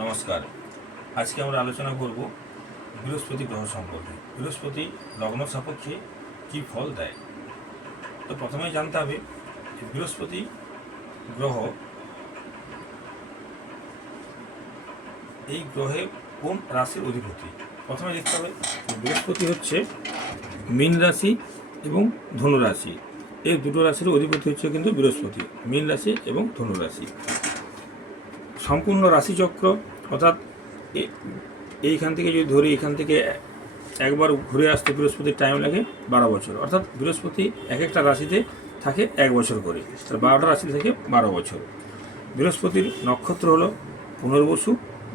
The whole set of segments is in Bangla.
নমস্কার। আজকে আমরা আলোচনা করব বৃহস্পতি গ্রহ সম্পর্কে। বৃহস্পতি লগ্ন সাপেক্ষে কি ফল দেয়? তো প্রথমেই জানতে হবে বৃহস্পতি গ্রহ এই গ্রহে কোন রাশির অধিপতি? প্রথমে দেখতে হবে বৃহস্পতি হচ্ছে মীন রাশি এবং ধনু রাশি। এই দুটো রাশির অধিপতি হচ্ছে কিন্তু বৃহস্পতি, মীন রাশি এবং ধনু রাশি। সম্পূর্ণ রাশিচক্র, অর্থাৎ এইখান থেকে যদি ধরি, এখান থেকে একবার ঘুরে আসতে বৃহস্পতির টাইম লাগে বারো বছর। অর্থাৎ বৃহস্পতি এক একটা রাশিতে থাকে এক বছর করে। তার বারোটা রাশি থেকে বারো বছর। বৃহস্পতির নক্ষত্র হলো পুনর্বসু,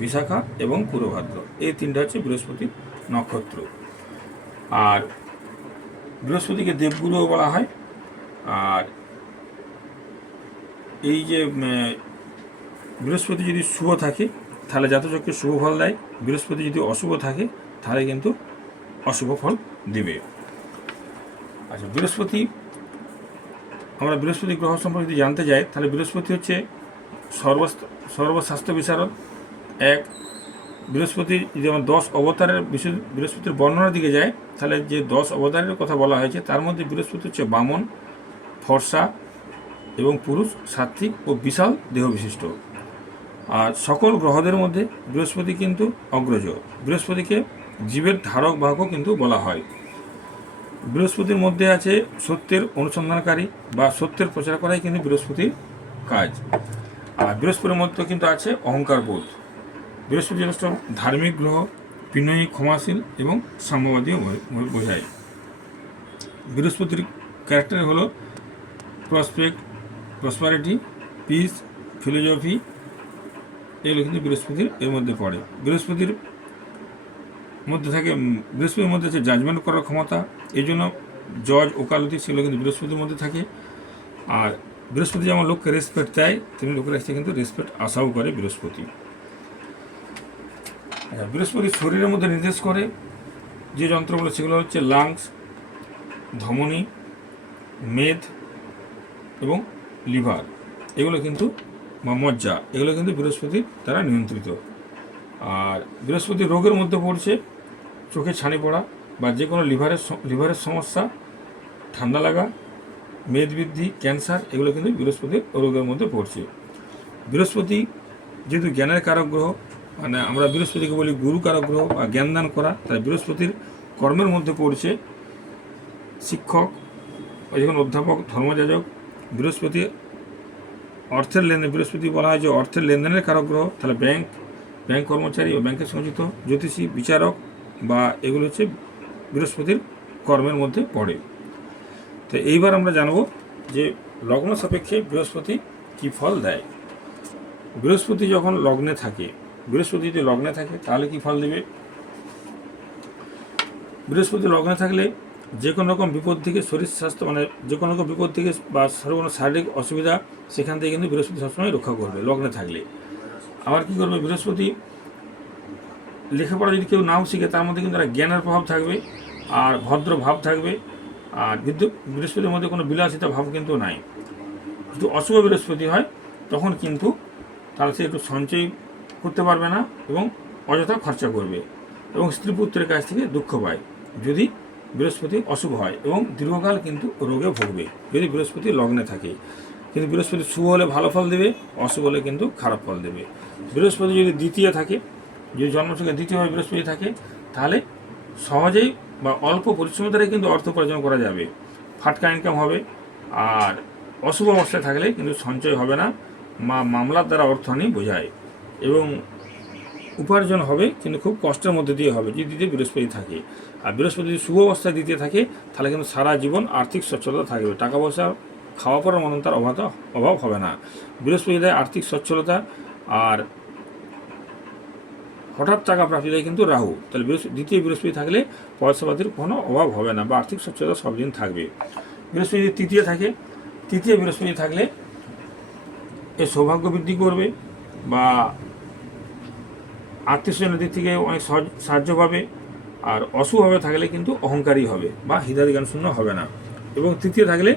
বিশাখা এবং পূর্বভাদ্র এই তিনটা হচ্ছে বৃহস্পতির নক্ষত্র। আর বৃহস্পতিকে দেবগুরুও বলা হয়। আর এই যে বৃহস্পতি যদি শুভ থাকে, তাহলে জাতচক্রে শুভ ফল দেয়। বৃহস্পতি যদি অশুভ থাকে, তাহলে কিন্তু অশুভ ফল দেবে। আচ্ছা বৃহস্পতি, আমরা বৃহস্পতি গ্রহ সম্পর্কে যদি জানতে যাই, তাহলে বৃহস্পতি হচ্ছে সর্ব সর্বস্বাস্থ্য বিশারদ। এক, বৃহস্পতি যদি আমার দশ অবতারের বিষয় বৃহস্পতির বর্ণনার দিকে যায় তাহলে যে দশ অবতারের কথা বলা হয়েছে, তার মধ্যে বৃহস্পতি হচ্ছে বামন, ফর্সা এবং পুরুষ, সাত্ত্বিক ও বিশাল দেহ বিশিষ্ট আর সকল গ্রহদের মধ্যে বৃহস্পতি কিন্তু অগ্রজ। বৃহস্পতিকে জীবের ধারক বাহকও কিন্তু বলা হয়। বৃহস্পতির মধ্যে আছে সত্যের অনুসন্ধানকারী বা সত্যের প্রচার করাই কিন্তু বৃহস্পতির কাজ। আর বৃহস্পতির মধ্যে কিন্তু আছে অহংকার বোধ। বৃহস্পতি যথেষ্ট ধার্মিক গ্রহ বিনয়ী ক্ষমাশীল এবং সাম্যবাদীও বোঝায়। বৃহস্পতির ক্যারেক্টার হলো প্রসপেক্ট প্রসপারিটি পিস ফিলোজফি এগুলো কিন্তু বৃহস্পতির এর মধ্যে পড়ে। বৃহস্পতির মধ্যে থাকে বৃহস্পতির মধ্যে আছে জাজমেন্ট করার ক্ষমতা। এই জন্য জজ ওকালতি সেগুলো কিন্তু বৃহস্পতির মধ্যে থাকে। আর বৃহস্পতি যেমন লোককে রেসপেক্ট দেয়, তেমনি লোকের কাছে কিন্তু রেসপেক্ট আশাও করে বৃহস্পতি। আচ্ছা বৃহস্পতি শরীরের মধ্যে নির্দেশ করে। যে যন্ত্রগুলো সেগুলো হচ্ছে লাংস ধমনী, মেদ এবং লিভার এগুলো কিন্তু বা মজ্জা এগুলো কিন্তু বৃহস্পতির দ্বারা নিয়ন্ত্রিত। আর বৃহস্পতি রোগের মধ্যে পড়ছে, চোখে ছানি পড়া বা যে কোনো লিভারের লিভারের সমস্যা, ঠান্ডা লাগা, মেদ বৃদ্ধি, ক্যান্সার, এগুলো কিন্তু বৃহস্পতির রোগের মধ্যে পড়ছে। বৃহস্পতি যেহেতু জ্ঞানের কারক গ্রহ মানে আমরা বৃহস্পতিকে বলি গুরু কারক গ্রহ বা জ্ঞানদান করা, তাই বৃহস্পতির কর্মের মধ্যে পড়ছে শিক্ষক বা যখন অধ্যাপক, ধর্মযাজক, বৃহস্পতি অর্থের লেনদেন, বৃহস্পতি বলা হয় যে অর্থের লেনদেনের কারক গ্রহ তাহলে ব্যাংক ব্যাংক কর্মচারী ও ব্যাংকের সংযুক্ত, জ্যোতিষী, বিচারক বা এগুলো হচ্ছে বৃহস্পতির কর্মের মধ্যে পড়ে। তো এইবার আমরা জানব যে লগ্ন সাপেক্ষে বৃহস্পতি কী ফল দেয়। বৃহস্পতি যখন লগ্নে থাকে, বৃহস্পতি যদি লগ্নে থাকে, তাহলে কি ফল দেবে? বৃহস্পতি লগ্নে থাকলে যে কোনো রকম বিপদ থেকে শরীর স্বাস্থ্য মানে যে কোনো রকম বিপদ থেকে বা কোনো শারীরিক অসুবিধা, সেখান থেকে কিন্তু বৃহস্পতি সবসময় রক্ষা করবে লগ্নে থাকলে। আবার কি করবে? বৃহস্পতি লেখাপড়া যদি কেউ নাও শিখে, তার মধ্যে কিন্তু একটা জ্ঞানের প্রভাব থাকবে আর ভদ্র ভাব থাকবে আর কিন্তু বৃহস্পতির মধ্যে কোনো বিলাসিতা ভাব কিন্তু নাই। যদি অশুভ বৃহস্পতি হয়, তখন কিন্তু তাহলে সে একটু সঞ্চয় করতে পারবে না এবং অযথা খরচা করবে এবং স্ত্রী পুত্রের কাছ থেকে দুঃখ পায়। যদি বৃহস্পতি অশুভ হয় এবং দীর্ঘকাল কিন্তু রোগে ভুগবে, যদি বৃহস্পতি লগ্নে থাকে। কিন্তু বৃহস্পতি শুভ হলে ভালো ফল দেবে, অশুভ হলে কিন্তু খারাপ ফল দেবে। বৃহস্পতি যদি দ্বিতীয় থাকে, যদি জন্ম থেকে দ্বিতীয়ভাবে বৃহস্পতি থাকে, তাহলে সহজেই বা অল্প পরিশ্রম দ্বারাই কিন্তু অর্থ উপার্জন করা যাবে। ফাটকা ইনকাম হবে, আর অশুভ অবস্থায় থাকলে কিন্তু সঞ্চয় হবে না, মা মামলার দ্বারা অর্থ অর্থহানি বোঝায়। এবং উপার্জন হবে, কিন্তু খুব কষ্টের মধ্যে দিয়ে হবে, যদি দ্বিতীয় বৃহস্পতি থাকে। আর বৃহস্পতি যদি শুভ অবস্থায় দ্বিতীয় থাকে, তাহলে কিন্তু সারা জীবন আর্থিক সচ্ছলতা থাকবে। টাকা পয়সা খাওয়া পড়ার মতন তার অভাব অভাব হবে না। বৃহস্পতি দেয় আর্থিক সচ্ছলতা, আর হঠাৎ টাকা প্রাপ্তি দেয় কিন্তু রাহু। তাহলে বৃহস্পতি দ্বিতীয় বৃহস্পতি থাকলে পয়সাপাতির কোনো অভাব হবে না, বা আর্থিক সচ্ছলতা সব দিন থাকবে। বৃহস্পতি যদি তৃতীয় থাকে, তৃতীয় বৃহস্পতি থাকলে এ সৌভাগ্য বৃদ্ধি করবে, বা আত্মীয় স্বজনের দিক থেকে অনেক সহজ- সাহায্য পাবে। আর অশুভভাবে থাকলে কিন্তু অহংকারী হবে বা জ্ঞান শূন্য হবে না। এবং তৃতীয় থাকলে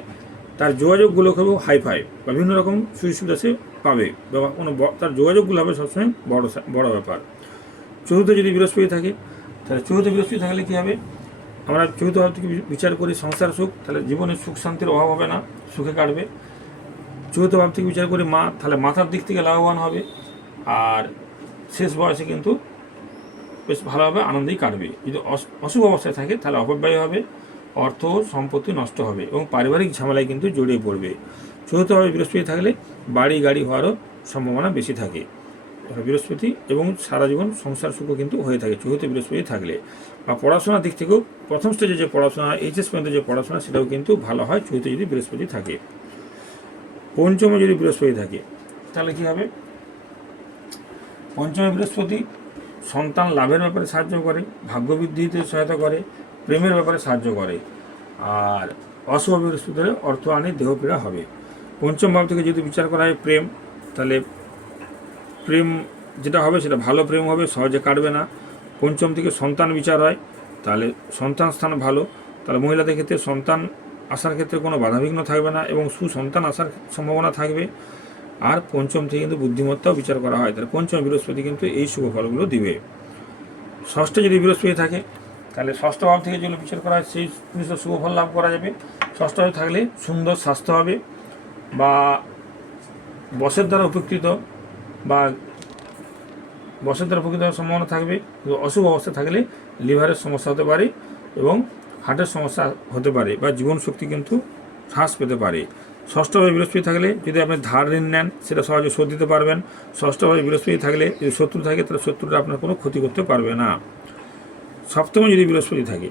তার যোগাযোগগুলো খুব হাই ফাই বা বিভিন্ন রকম সুযোগ সুবিধা সে পাবে বা কোনো তার যোগাযোগগুলো হবে সবসময় বড় বড় ব্যাপার। চতুর্থ যদি বৃহস্পতি থাকে, তাহলে চতুর্থ বৃহস্পতি থাকলে কী হবে? আমরা চতুর্থ ভাব থেকে বিচার করি সংসার সুখ, তাহলে জীবনে সুখ শান্তির অভাব হবে না, সুখে কাটবে। চতুর্থ ভাব থেকে বিচার করি মা, তাহলে মাথার দিক থেকে লাভবান হবে। আর শেষ বয়সে কিন্তু বেশ ভালোভাবে আনন্দেই কাটবে। যদি অশুভ অবস্থায় থাকে, তাহলে অপব্যয় হবে, অর্থ, সম্পত্তি নষ্ট হবে এবং পারিবারিক ঝামেলায় কিন্তু জড়িয়ে পড়বে। চতুর্থভাবে বৃহস্পতি থাকলে বাড়ি গাড়ি হওয়ারও সম্ভাবনা বেশি থাকে। বৃহস্পতি এবং সারা জীবন সংসার সুখ কিন্তু হয়ে থাকে চতুর্থ বৃহস্পতি থাকলে। বা পড়াশোনার দিক থেকেও প্রথম স্টেজে যে পড়াশোনা এইচএস পর্যন্ত যে পড়াশোনা, সেটাও কিন্তু ভালো হয় চতুর্থ যদি বৃহস্পতি থাকে। পঞ্চমে যদি বৃহস্পতি থাকে, তাহলে কী হবে? পঞ্চমে বৃহস্পতি, সন্তান লাভের ব্যাপারে সাহায্য করে ভাগ্য বৃদ্ধিতে সহায়তা করে, প্রেমের ব্যাপারে সাহায্য করে। আর অশুভ বৃহস্পতি হলে অর্থ আনে দেহপীড়া হবে। পঞ্চম ভাব থেকে যদি বিচার করা হয় প্রেম, তাহলে প্রেম যেটা হবে সেটা ভালো প্রেম হবে, সহজে কাটবে না। পঞ্চম থেকে সন্তান বিচার হয়, তাহলে সন্তান স্থান ভালো। তাহলে মহিলাদের ক্ষেত্রে সন্তান আসার ক্ষেত্রে কোনো বাধাবিঘ্ন থাকবে না এবং সুসন্তান আসার সম্ভাবনা থাকবে। আর পঞ্চম থেকে কিন্তু বুদ্ধিমত্তাও বিচার করা হয়। তাহলে পঞ্চম বৃহস্পতি কিন্তু এই শুভ ফলগুলো দিবে। ষষ্ঠে যদি বৃহস্পতি থাকে, তাহলে ষষ্ঠ ভাব থেকে যেগুলো বিচার করা হয়, সেই জিনিসের শুভ ফল লাভ করা যাবে। ষষ্ঠ ভাবে থাকলে সুন্দর স্বাস্থ্য হবে বা বসের দ্বারা উপকৃত বা বসের দ্বারা উপকৃত হওয়ার সম্ভাবনা থাকবে। অশুভ অবস্থা থাকলে লিভারের সমস্যা হতে পারে এবং হার্টের সমস্যা হতে পারে বা জীবন শক্তি কিন্তু হ্রাস পেতে পারে। ষষ্ঠভাবে বৃহস্পতি থাকলে যদি আপনি ধার ঋণ নেন, সেটা সহজে শোধ দিতে পারবেন। ষষ্ঠভাবে বৃহস্পতি থাকলে যদি শত্রু থাকে, তাহলে শত্রুটা আপনার কোনো ক্ষতি করতে পারবে না। সপ্তমে যদি বৃহস্পতি থাকে,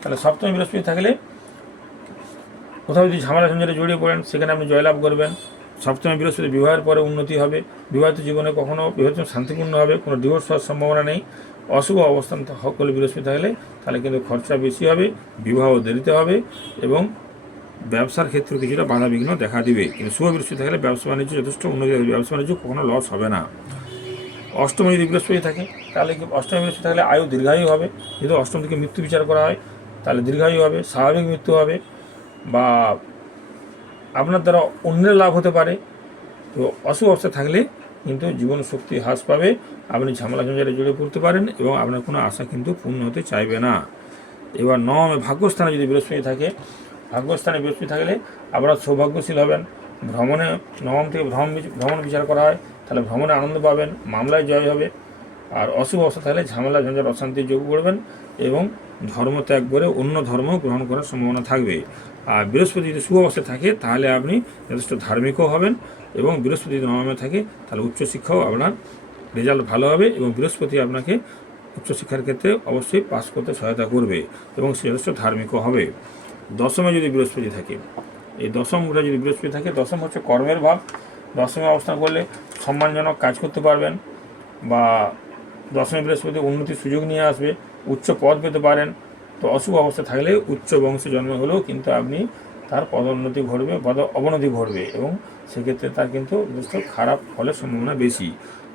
তাহলে সপ্তমে বৃহস্পতি থাকলে কোথাও যদি ঝামেলা ঝঞ্ঝাটে জড়িয়ে পড়েন, সেখানে আপনি জয়লাভ করবেন। সপ্তমে বৃহস্পতি বিবাহের পরে উন্নতি হবে। বিবাহিত জীবনে কখনো বিবাহ জীবন শান্তিপূর্ণ হবে, কোনো ডিভোর্স হওয়ার সম্ভাবনা নেই। অশুভ অবস্থান সকলে বৃহস্পতি থাকলে, তাহলে কিন্তু খরচা বেশি হবে, বিবাহ দেরিতে হবে এবং ব্যবসার ক্ষেত্রে কিছুটা বাধা বিঘ্ন দেখা দিবে। কিন্তু শুভ বৃহস্পতি থাকলে ব্যবসা বাণিজ্য যথেষ্ট উন্নতি হবে। ব্যবসা বাণিজ্য কখনো লস হবে না। অষ্টমে যদি বৃহস্পতি থাকে, তাহলে কি অষ্টমী বৃহস্পতি থাকলে আয়ু দীর্ঘায়ু হবে। যদি অষ্টম থেকে মৃত্যু বিচার করা হয়, তাহলে দীর্ঘায়ু হবে, স্বাভাবিক মৃত্যু হবে বা আপনার দ্বারা অন্যের লাভ হতে পারে। তো অশুভ অবস্থা থাকলে কিন্তু জীবন শক্তি হ্রাস পাবে। আপনি ঝামেলা ঝঞ্ঝাটে জড়িয়ে পড়তে পারেন এবং আপনার কোনো আশা কিন্তু পূর্ণ হতে চাইবে না। এবার নবমে ভাগ্যস্থানে যদি বৃহস্পতি থাকে ভাগ্যস্থানে বৃহস্পতি থাকলে আপনারা সৌভাগ্যশীল হবেন। ভ্রমণে নবম থেকে ভ্রমণ ভ্রমণ বিচার করা হয়, তাহলে ভ্রমণে আনন্দ পাবেন, মামলায় জয় হবে। আর অশুভ অবস্থা থাকলে ঝামেলা, ঝঞ্ঝাট, অশান্তির যোগ করবেন এবং ধর্ম ত্যাগ করে অন্য ধর্ম গ্রহণ করার সম্ভাবনা থাকবে। আর বৃহস্পতি যদি শুভ অবস্থায় থাকে, তাহলে আপনি যথেষ্ট ধার্মিকও হবেন এবং বৃহস্পতি যদি নবমে থাকে, তাহলে উচ্চশিক্ষাও আপনার রেজাল্ট ভালো হবে এবং বৃহস্পতি আপনাকে উচ্চশিক্ষার ক্ষেত্রে অবশ্যই পাস করতে সহায়তা করবে এবং সে যথেষ্ট ধার্মিকও হবে। দশমে যদি বৃহস্পতি থাকে, এই দশম গ্রহে যদি বৃহস্পতি থাকে, দশম হচ্ছে কর্মের ভাব। দশমে অবস্থান করলে সম্মানজনক কাজ করতে পারবেন বা দশমে বৃহস্পতি উন্নতির সুযোগ নিয়ে আসবে, উচ্চ পদ পেতে পারেন। তো অশুভ অবস্থা থাকলে উচ্চ বংশে জন্ম হলেও কিন্তু আপনি তার পদোন্নতি ঘটবে, পদ অবনতি ঘটবে এবং সেক্ষেত্রে তার কিন্তু খারাপ ফলের সম্ভাবনা বেশি।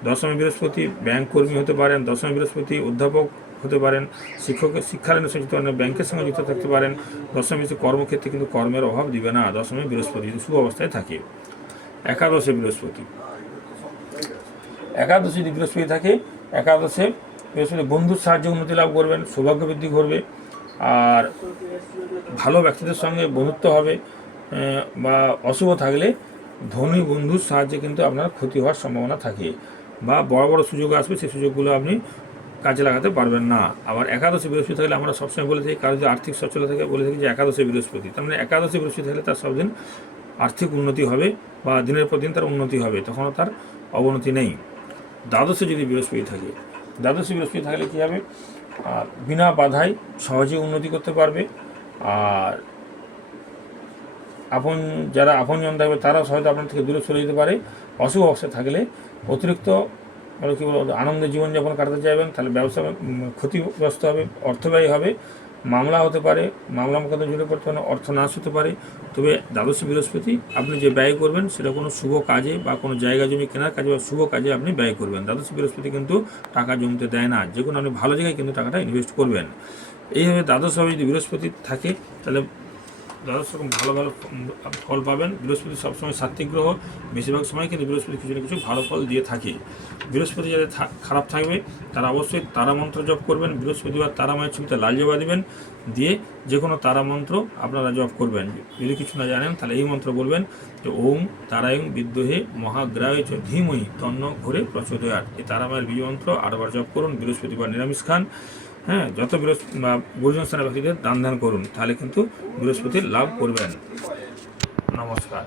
দশমী বৃহস্পতি ব্যাংক কর্মী হতে পারেন, দশমী বৃহস্পতি অধ্যাপক হতে পারেন শিক্ষকের শিক্ষার পারেন ব্যাংকের সঙ্গে যুক্ত থাকতে পারেন, দশমী কর্মক্ষেত্রে কিন্তু কর্মের অভাব দিবে না, দশমী বৃহস্পতি শুভ অবস্থায় থাকে। একাদশে বৃহস্পতি। একাদশী যদি বৃহস্পতি থাকে, একাদশে বৃহস্পতি বন্ধুর সাহায্যে উন্নতি লাভ করবেন, সৌভাগ্য বৃদ্ধি করবে আর ভালো ব্যক্তিদের সঙ্গে বন্ধুত্ব হবে বা অশুভ থাকলে ধনী বন্ধুর সাহায্যে কিন্তু আপনার ক্ষতি হওয়ার সম্ভাবনা থাকে। বা বড় বড় সুযোগ আসবে সেই সুযোগগুলো আপনি কাজে লাগাতে পারবেন না। আবার একাদশী বৃহস্পতি থাকলে আমরা সবসময় বলে থাকি, কারও যদি আর্থিক সচ্ছলতা থেকে, বলে থাকি যে একাদশী বৃহস্পতি। তার মানে একাদশী বৃহস্পতি থাকলে তার সবদিন আর্থিক উন্নতি হবে বা দিনের পর দিন তার উন্নতি হবে, তখনও তার অবনতি নেই। দ্বাদশে যদি বৃহস্পতি থাকে, দ্বাদশে বৃহস্পতি থাকলে কী হবে? বিনা বাধায় সহজে উন্নতি করতে পারবে। আর আপন যারা আপনজন থাকবে, তারাও সহজে আপনার থেকে দূরে সরে যেতে পারে। অশুভ অবস্থায় থাকলে অতিরিক্ত মানে কী বলব আনন্দের জীবনযাপন কাটাতে চাইবেন, তাহলে ব্যবসা ক্ষতিগ্রস্ত হবে, অর্থব্যয় হবে, মামলা হতে পারে, মামলা মোকদ্দমা জুড়ে পড়তে পারে, অর্থ নাশ হতে পারে। তবে দ্বাদশ বৃহস্পতি, আপনি যে ব্যয় করবেন, সেটা কোনো শুভ কাজে বা কোনো জায়গা জমি কেনার কাজে বা শুভ কাজে আপনি ব্যয় করবেন। দ্বাদশ বৃহস্পতি কিন্তু টাকা জমতে দেয় না। যে কোনো আপনি ভালো জায়গায় কিন্তু টাকাটা ইনভেস্ট করবেন। এইভাবে দ্বাদশভাবে যদি বৃহস্পতি থাকে, তাহলে দ্বাদশ রকম ভালো ভালো ফল পাবেন, বৃহস্পতি সবসময় সাত্বিক গ্রহ, বেশিরভাগ সময় কিন্তু বৃহস্পতি কিছু না কিছু ভালো ফল দিয়ে থাকে। বৃহস্পতি যাদের খারাপ থাকবে, তারা অবশ্যই তারা মন্ত্র জপ করবেন বৃহস্পতিবার তারা মায়ের ছবিতে লাল জবা দেবেন, দিয়ে যে কোনো তারা মন্ত্র আপনারা জপ করবেন। যদি কিছু না জানেন, তাহলে এই মন্ত্র বলবেন যে, ওম তারায়ং বিদ্রোহে মহাগ্রায় চ তন্ন ঘরে প্রচোদয়াত এই তারামায়ের বীজ মন্ত্র আটবার জপ করুন বৃহস্পতিবার নিরামিষ খান। হ্যাঁ যত বৃহস্পতি গুরুজন স্থানের ব্যক্তিদের দান ধান করুন, তাহলে কিন্তু বৃহস্পতির লাভ করবেন। নমস্কার।